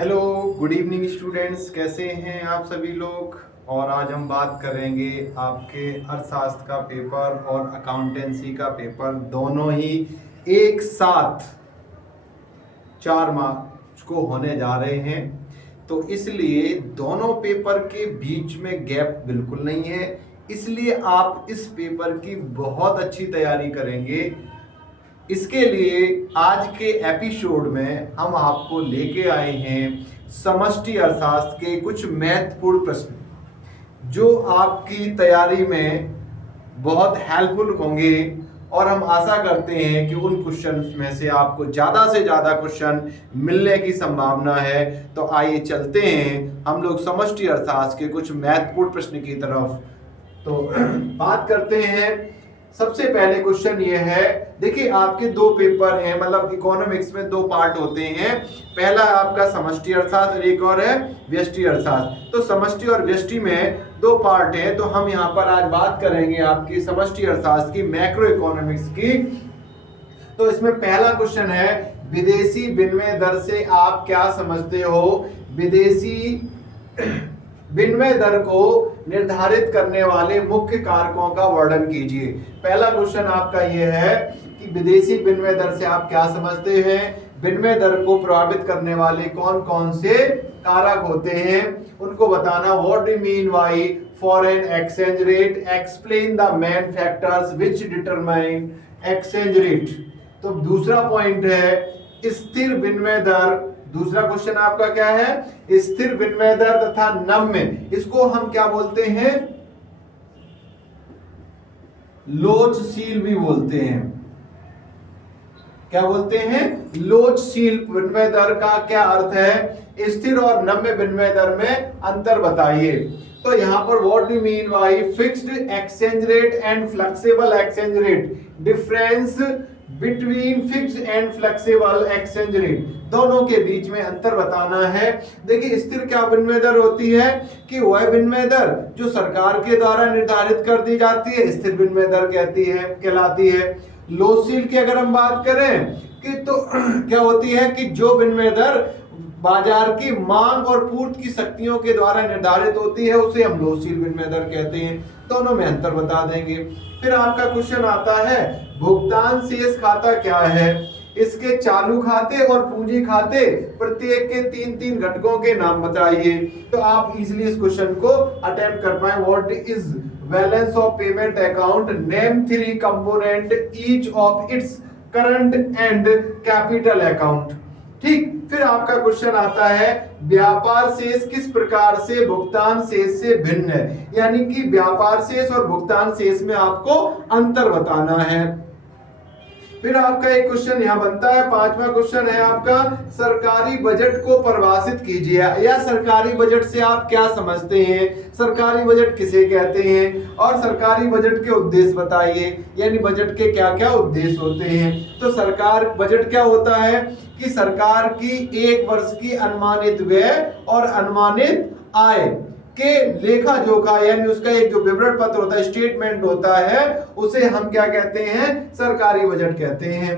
Hello, good evening students. कैसे हैं आप सभी लोग। और आज हम बात करेंगे आपके अर्थशास्त्र का पेपर और अकाउंटेंसी का पेपर दोनों ही एक साथ 4 मार्च को होने जा रहे हैं। तो इसलिए दोनों पेपर के बीच में गैप बिल्कुल नहीं है, इसलिए आप इस पेपर की बहुत अच्छी तैयारी करेंगे। इसके लिए आज के एपिसोड में हम आपको लेके आए हैं समष्टि अर्थशास्त्र के कुछ महत्वपूर्ण प्रश्न जो आपकी तैयारी में बहुत हेल्पफुल होंगे। और हम आशा करते हैं कि उन क्वेश्चन में से आपको ज़्यादा से ज़्यादा क्वेश्चन मिलने की संभावना है। तो आइए चलते हैं हम लोग समष्टि अर्थशास्त्र के कुछ महत्वपूर्ण प्रश्न की तरफ। तो बात करते हैं। सबसे पहले क्वेश्चन ये है, देखिए आपके दो पेपर हैं, मतलब इकोनॉमिक्स में दो पार्ट होते हैं। पहला आपका समष्टि अर्थशास्त्र और एक और है व्यष्टि अर्थशास्त्र। तो समष्टि और व्यष्टि में दो पार्ट हैं। तो हम यहाँ पर आज बात करेंगे आपकी समष्टि अर्थशास्त्र की, मैक्रो इकोनॉमिक्स की। तो इसमें पहला क्वेश्चन है, विदेशी विनिमय दर से आप क्या समझते हो। विदेशी विनिमय दर को निर्धारित करने वाले मुख्य कारकों का वर्णन कीजिए। पहला क्वेश्चन आपका यह है कि विदेशी विनिमय दर से आप क्या समझते हैं, विनिमय दर को प्रभावित करने वाले कौन कौन से कारक होते हैं उनको बताना। What do mean by foreign exchange rate, explain the main factors which determine exchange rate. तो दूसरा पॉइंट है स्थिर विनिमय दर। दूसरा क्वेश्चन आपका क्या है, स्थिर विनिमय दर तथा नम्य, इसको हम क्या बोलते हैं, लोचशील भी बोलते हैं। क्या बोलते हैं, लोचशील विनिमय दर का क्या अर्थ है। स्थिर और नम्य विनिमय दर में अंतर बताइए। तो यहाँ पर what do mean by fixed exchange rate and flexible exchange rate, difference between fixed and flexible exchange rate, दोनों के बीच में अंतर बताना है। देखिए स्थिर क्या विनिमय दर होती है कि वह विनिमय दर जो सरकार के द्वारा निर्धारित कर दी जाती है, स्थिर विनिमय दर कहलाती है। लोचशील की अगर हम बात करें कि तो क्या होती है कि जो विनिमय दर बाजार की मांग और पूर्ति की शक्तियों के द्वारा निर्धारित होती है उसे हम लोचशील विनिमय दर कहते हैं। दोनों में अंतर बता देंगे। फिर आपका क्वेश्चन आता है, भुगतान शेष खाता क्या है। इसके चालू खाते और पूंजी खाते प्रत्येक के 3-3 घटकों के नाम बताइए। तो आप इजीली इस क्वेश्चन को अटेम्प्ट कर पाए। What is balance of payment account, name 3 component each of its current and capital account. ठीक। फिर आपका क्वेश्चन आता है, व्यापार शेष किस प्रकार से भुगतान शेष से भिन्न है, यानी कि व्यापार शेष और भुगतान शेष में आपको अंतर बताना है। फिर आपका एक क्वेश्चन यहाँ बनता है, 5वां क्वेश्चन है आपका, सरकारी बजट को परिभाषित कीजिए, या सरकारी बजट से आप क्या समझते हैं, सरकारी बजट किसे कहते हैं, और सरकारी बजट के उद्देश्य बताइए, यानी बजट के क्या क्या उद्देश्य होते हैं। तो सरकार बजट क्या होता है कि सरकार की एक वर्ष की अनुमानित व्यय और अनुमानित आय के लेखा जोखा, यानी उसका एक जो विवरण पत्र होता है, स्टेटमेंट होता है, उसे हम क्या कहते हैं, सरकारी बजट कहते हैं।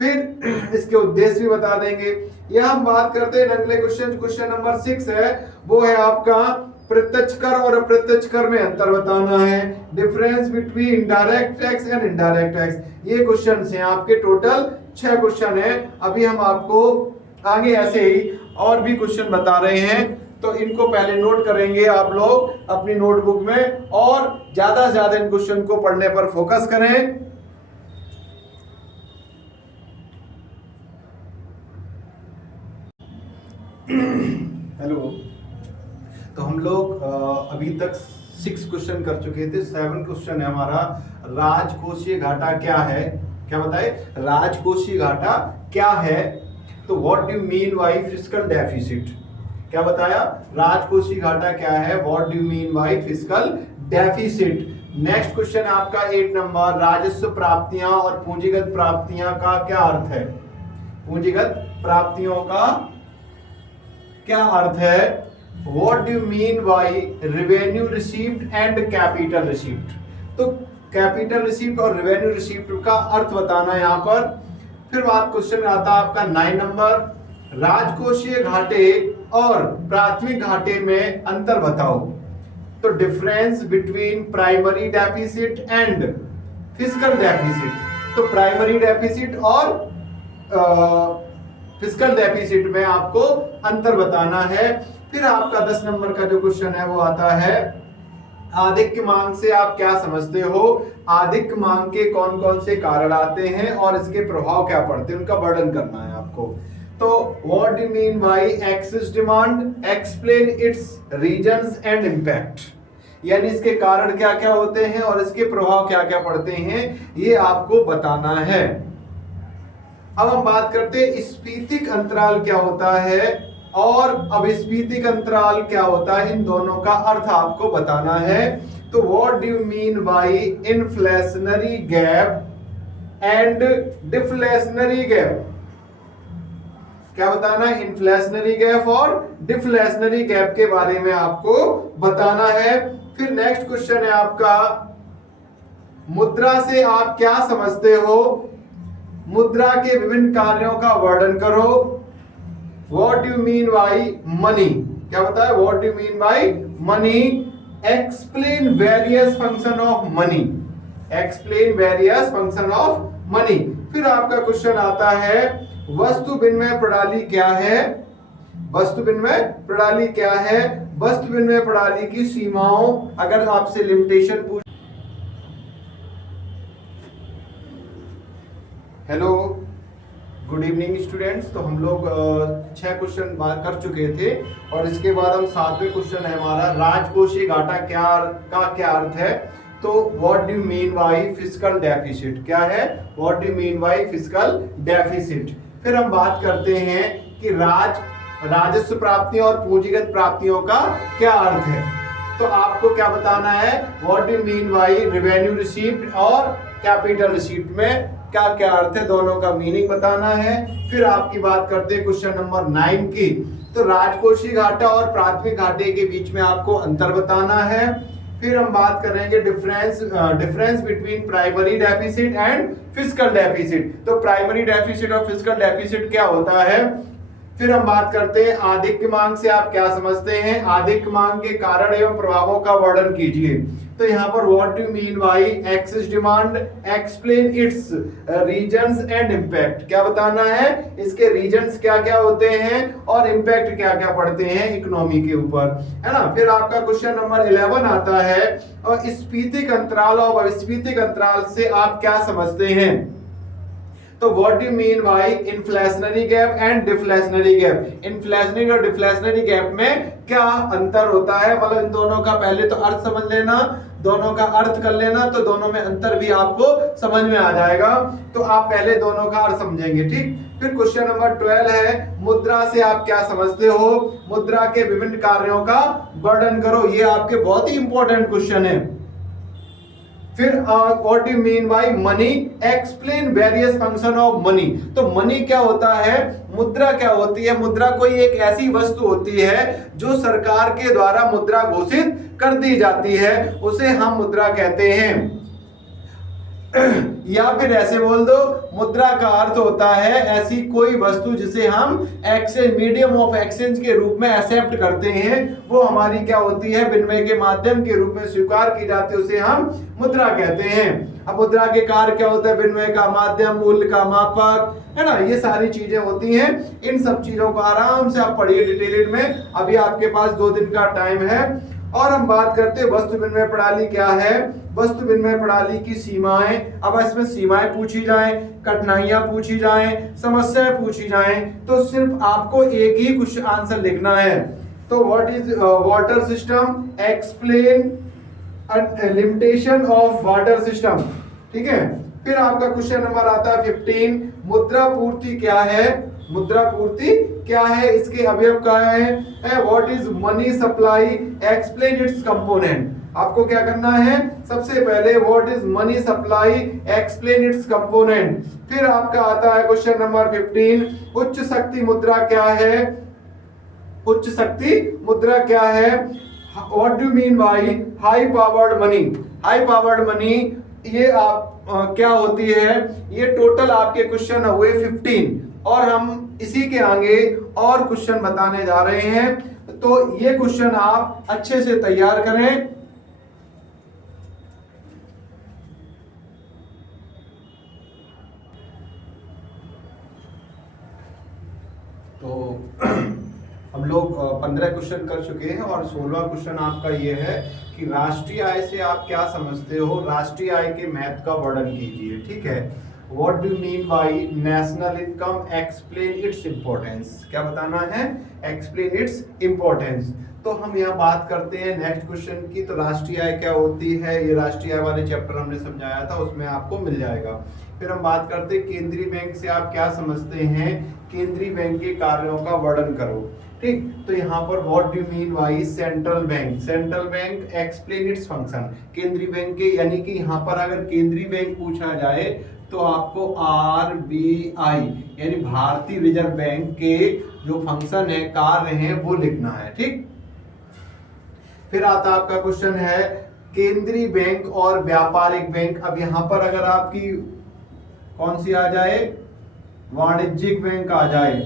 फिर इसके उद्देश्य भी बता देंगे। यह हम बात करते हैं अगले क्वेश्चन नंबर 6 है, वो है आपका प्रत्यक्ष कर और अप्रत्यक्ष कर में अंतर बताना है। Difference between indirect tax and indirect tax. ये क्वेश्चन हैं आपके, टोटल 6 क्वेश्चन है। अभी हम आपको आगे ऐसे ही और भी क्वेश्चन बता रहे हैं, तो इनको पहले नोट करेंगे आप लोग अपनी नोटबुक में, और ज्यादा से ज्यादा इन क्वेश्चन को पढ़ने पर फोकस करें। हेलो। तो हम लोग अभी तक 6 क्वेश्चन कर चुके थे। 7 क्वेश्चन है हमारा, राजकोषीय घाटा क्या है। क्या बताए, राजकोषीय घाटा क्या है। तो what do mean by fiscal deficit, क्या बताया, राजकोषीय घाटा क्या है, what do mean by fiscal deficit. Next question आपका 8 नंबर, राजस्व प्राप्तियां और पूंजीगत प्राप्तियां का क्या अर्थ है। पूंजीगत प्राप्तियों का क्या अर्थ है, what do mean by revenue received and capital received. तो कैपिटल रिसीव्ड और रेवेन्यू रिसीव्ड का अर्थ बताना यहाँ पर। फिर बात क्वेश्चन आता है आपका 9 नंबर, राजकोषीय घाटे और प्राथमिक घाटे में अंतर बताओ। तो difference between primary deficit and fiscal deficit, तो प्राइमरी डेफिसिट और फिस्कल डेफिसिट में आपको अंतर बताना है। फिर आपका 10 नंबर का जो क्वेश्चन है वो आता है, आधिक्य मांग से आप क्या समझते हो? आधिक्य मांग के कौन कौन से कारण आते हैं और इसके प्रभाव क्या पड़ते हैं, उनका वर्णन करना है आपको। तो what do mean by excess demand, explain it's reasons and impact, यानी इसके कारण क्या क्या होते हैं और इसके प्रभाव क्या क्या पड़ते हैं, ये आपको बताना है। अब हम बात करते हैं स्फीतिक अंतराल क्या होता है और अब स्फीतिक अंतराल क्या होता है, इन दोनों का अर्थ आपको बताना है। तो what do you mean by inflationary gap and deflationary gap, क्या बताना है? इन्फ्लेशनरी गैप और डिफ्लेशनरी गैप के बारे में आपको बताना है। फिर नेक्स्ट क्वेश्चन है आपका, मुद्रा से आप क्या समझते हो? मुद्रा के विभिन्न कार्यों का वर्णन करो। What you mean by money, क्या बताया? What you mean by money, explain various function of money, explain various function of money. फिर आपका क्वेश्चन आता है, वस्तु विनिमय प्रणाली क्या है? वस्तु विनिमय प्रणाली क्या है? वस्तु विनिमय प्रणाली की सीमाओं, अगर आपसे लिमिटेशन पूछ। Hello, good evening students. तो हम लोग 6 क्वेश्चन बात कर चुके थे और इसके बाद हम 7वें क्वेश्चन है हमारा, राजकोषीय घाटा क्या अर्थ है? तो what do you mean by fiscal deficit, क्या है? What do you mean by fiscal deficit. फिर हम बात करते हैं कि राजस्व प्राप्तियों और पूंजीगत प्राप्तियों का क्या अर्थ है। तो आपको क्या बताना है? What do you mean by revenue received और कैपिटल रिसीव्ड में क्या क्या अर्थ है, दोनों का मीनिंग बताना है। फिर आपकी बात करते हैं क्वेश्चन नंबर 9 की, तो राजकोषीय घाटा और प्राथमिक घाटे के बीच में आपको अंतर बताना है। फिर हम बात करेंगे difference between primary deficit and fiscal deficit, तो प्राइमरी डेफिसिट और फिस्कल डेफिसिट क्या होता है। फिर हम बात करते हैं आधिक्य मांग से आप क्या समझते हैं, आधिक्य मांग के कारण एवं प्रभावों का वर्णन कीजिए। तो यहाँ पर what do mean by excess demand, explain it's reasons and impact, क्या बताना है? इसके रीजंस क्या क्या होते हैं और इम्पैक्ट क्या क्या पड़ते हैं इकोनॉमी के ऊपर, है ना। फिर आपका क्वेश्चन नंबर 11 आता है, और स्फीतिक अंतराल और अविस्फीतिक अंतराल से आप क्या समझते हैं? तो what do mean by inflationary gap and deflationary gap, inflationary और डिफ्लेशनरी गैप में क्या अंतर होता है, मतलब इन दोनों का पहले तो अर्थ समझ लेना, दोनों का अर्थ कर लेना, तो दोनों में अंतर भी आपको समझ में आ जाएगा। तो आप पहले दोनों का अर्थ समझेंगे, ठीक। फिर क्वेश्चन नंबर 12 है, मुद्रा से आप क्या समझते हो? मुद्रा के विभिन्न कार्यों का वर्णन करो, ये आपके बहुत ही इंपॉर्टेंट क्वेश्चन है। फिर what do mean by money, explain various function of money, तो मनी क्या होता है, मुद्रा क्या होती है? मुद्रा कोई एक ऐसी वस्तु होती है जो सरकार के द्वारा मुद्रा घोषित कर दी जाती है, उसे हम मुद्रा कहते हैं। या फिर ऐसे बोल दो, मुद्रा का अर्थ होता है ऐसी कोई वस्तु जिसे हम एक्सचेंज, मीडियम ऑफ एक्सचेंज के रूप में एक्सेप्ट करते हैं, वो हमारी क्या होती है, विनिमय के माध्यम के रूप में स्वीकार की जाती है, उसे हम मुद्रा कहते हैं। अब मुद्रा के कार्य क्या होता है? विनिमय का माध्यम, मूल्य का मापक, है ना, ये सारी चीजें होती हैं। इन सब चीजों को आराम से आप पढ़िए डिटेल्ड में, अभी आपके पास 2 दिन का टाइम है। और हम बात करते हैं वस्तु विनिमय प्रणाली क्या है, वस्तु विनिमय प्रणाली की सीमाएं। अब इसमें सीमाएं पूछी जाएं, कठिनाइयां पूछी जाएं, समस्याएं पूछी जाएं, तो सिर्फ आपको एक ही कुछ आंसर लिखना है। तो what is water system, explain limitation of water system, ठीक है। फिर आपका क्वेश्चन नंबर आता है 15, मुद्रा पूर्ति क्या है? मुद्रा पूर्ति क्या है, इसके अवयव क्या है? What is money supply, explain it's component. आपको क्या करना है, सबसे पहले what is money supply, explain it's component. फिर आपका आता है क्वेश्चन नंबर 15, उच्च शक्ति मुद्रा क्या है? उच्च शक्ति मुद्रा क्या है? What do mean by high powered money, high powered money ये आप क्या होती है? ये टोटल आपके क्वेश्चन हुए 15, और हम इसी के आगे और क्वेश्चन बताने जा रहे हैं। तो ये क्वेश्चन आप अच्छे से तैयार करें। तो हम लोग 15 क्वेश्चन कर चुके हैं और 16वां क्वेश्चन आपका ये है कि राष्ट्रीय आय से आप क्या समझते हो, राष्ट्रीय आय के महत्व का वर्णन कीजिए। ठीक है, what do mean by national income, explain its importance. क्या बताना है, एक्सप्लेन इट्स इंपॉर्टेंस। तो हम यहाँ बात करते हैं नेक्स्ट क्वेश्चन की। तो राष्ट्रीय आय क्या होती है, ये राष्ट्रीय आय वाले चैप्टर हमने समझाया था, उसमें आपको मिल जाएगा। फिर हम बात करते हैं केंद्रीय बैंक से आप क्या समझते हैं, केंद्रीय बैंक के कार्यों का वर्णन करो। ठीक, तो यहाँ पर what do mean by central bank, central bank explain its function. केंद्रीय बैंक के यानी कि यहाँ पर अगर केंद्रीय बैंक पूछा जाए तो आपको RBI यानी भारतीय रिजर्व बैंक के जो फंक्शन है, कार्य हैं, वो लिखना है। ठीक, फिर आता आपका क्वेश्चन है केंद्रीय बैंक और व्यापारिक बैंक। अब यहाँ पर अगर आपकी कौन सी आ जाए, वाणिज्यिक बैंक आ जाए,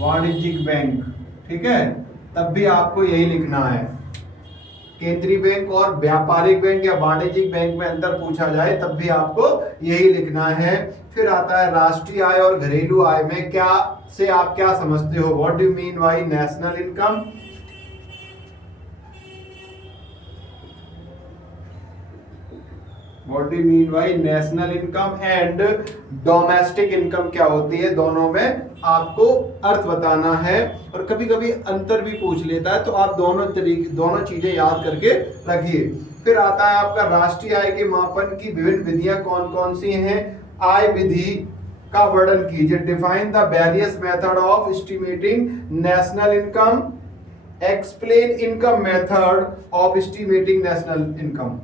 वाणिज्यिक बैंक, ठीक है, तब भी आपको यही लिखना है। केंद्रीय बैंक और व्यापारिक बैंक या वाणिज्यिक बैंक में अंतर पूछा जाए तब भी आपको यही लिखना है। फिर आता है राष्ट्रीय आय और घरेलू आय में क्या से आप क्या समझते हो, what do mean by national income, what do mean by national income and domestic income क्या होती है, दोनों में आपको अर्थ बताना है। और कभी कभी अंतर भी पूछ लेता है, तो आप दोनों चीजें याद करके रखिए। फिर आता है आपका राष्ट्रीय आय के मापन की विभिन्न विधियां कौन कौन सी हैं, आय विधि का वर्णन कीजिए। Define the various method of estimating national income, explain income method of estimating national income,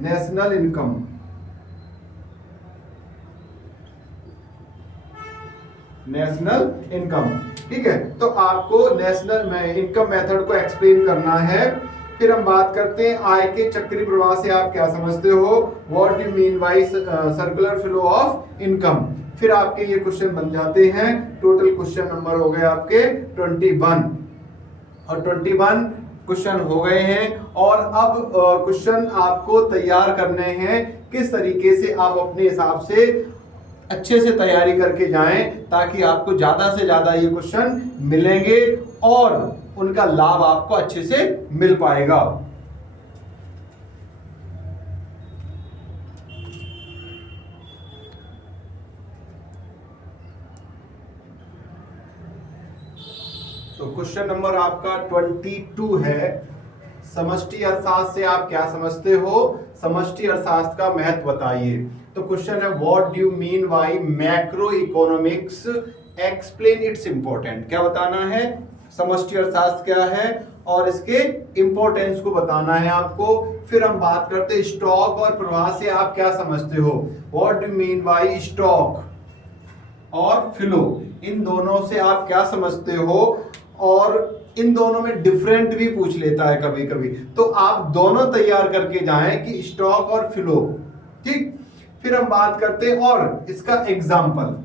national income. National income, ठीक है, तो आपको नेशनल इनकम मेथड को एक्सप्लेन करना है। फिर हम बात करते हैं आय के चक्रीय प्रवाह से आप क्या समझते हो, what do mean by circular flow of income. फिर आपके ये क्वेश्चन बन जाते हैं, टोटल क्वेश्चन नंबर हो गए आपके 21 और 21 क्वेश्चन हो गए हैं। और अब क्वेश्चन आपको तैयार करने हैं, किस तरीके से आप अपने हिसाब से अच्छे से तैयारी करके जाएं ताकि आपको ज्यादा से ज्यादा ये क्वेश्चन मिलेंगे और उनका लाभ आपको अच्छे से मिल पाएगा। तो क्वेश्चन नंबर आपका 22 है, समष्टि अर्थशास्त्र से आप क्या समझते हो, समष्टि अर्थशास्त्र का महत्व बताइए। तो क्वेश्चन है what do you mean by macro economics, explain it's important. क्या बताना है, समष्टि अर्थशास्त्र क्या है और इसके इंपॉर्टेंस को बताना है आपको। फिर हम बात करते हैं स्टॉक और प्रवाह से आप क्या समझते हो, what do you mean by stock और फ्लो, इन दोनों से आप क्या समझते हो। और इन दोनों में डिफरेंट भी पूछ लेता है कभी कभी, तो आप दोनों तैयार करके जाएं कि स्टॉक और फ्लो। ठीक, फिर हम बात करते हैं और इसका एग्जाम्पल,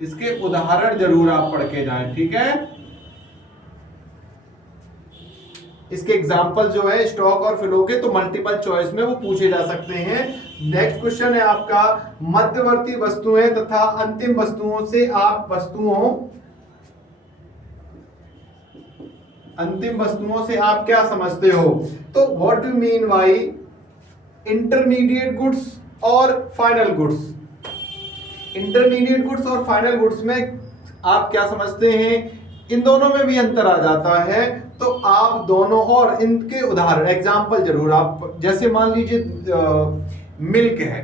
इसके उदाहरण जरूर आप पढ़ के जाएं। ठीक है, इसके एग्जाम्पल जो है स्टॉक और फ्लो के, तो मल्टीपल चॉइस में वो पूछे जा सकते हैं। नेक्स्ट क्वेश्चन है आपका मध्यवर्ती वस्तुएं तथा अंतिम वस्तुओं से आप अंतिम वस्तुओं से आप क्या समझते हो। तो what do mean by intermediate goods और फाइनल गुड्स। इंटरमीडिएट गुड्स और फाइनल गुड्स में आप क्या समझते हैं, इन दोनों में भी अंतर आ जाता है, तो आप दोनों और इनके उदाहरण एग्जाम्पल जरूर आप, जैसे मान लीजिए मिल्क है।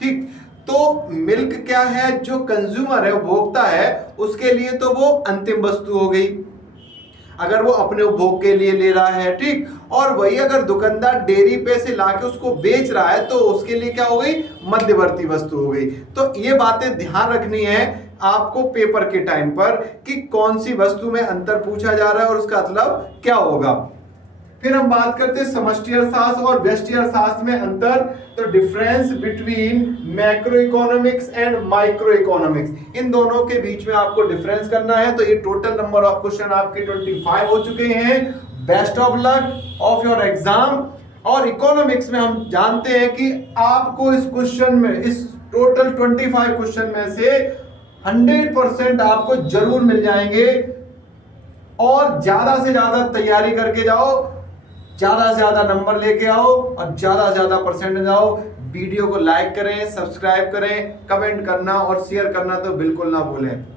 ठीक, तो मिल्क क्या है, जो कंज्यूमर है, उपभोक्ता है, उसके लिए तो वो अंतिम वस्तु हो गई अगर वो अपने उपभोग के लिए ले रहा है। ठीक, और वही अगर दुकानदार डेयरी पे से लाके उसको बेच रहा है तो उसके लिए क्या हो गई, मध्यवर्ती वस्तु हो गई। तो ये बातें ध्यान रखनी है आपको पेपर के टाइम पर कि कौन सी वस्तु में अंतर पूछा जा रहा है और उसका मतलब क्या होगा। फिर हम बात करते हैं समष्टि अर्थशास्त्र और व्यष्टि अर्थशास्त्र में अंतर। तो difference between macro economics and micro economics, इन दोनों के बीच में आपको डिफरेंस करना है। तो ये टोटल नंबर ऑफ क्वेश्चन आपके 25 हो चुके हैं। Best of luck of your exam. और इकोनॉमिक्स में हम जानते हैं कि आपको इस क्वेश्चन में, इस टोटल 25 क्वेश्चन में से 100% आपको जरूर मिल जाएंगे। और ज्यादा से ज्यादा तैयारी करके जाओ, ज्यादा से ज्यादा नंबर लेके आओ और ज्यादा से ज्यादा परसेंटेज आओ। वीडियो को लाइक करें, सब्सक्राइब करें, कमेंट करना और शेयर करना तो बिल्कुल ना भूलें।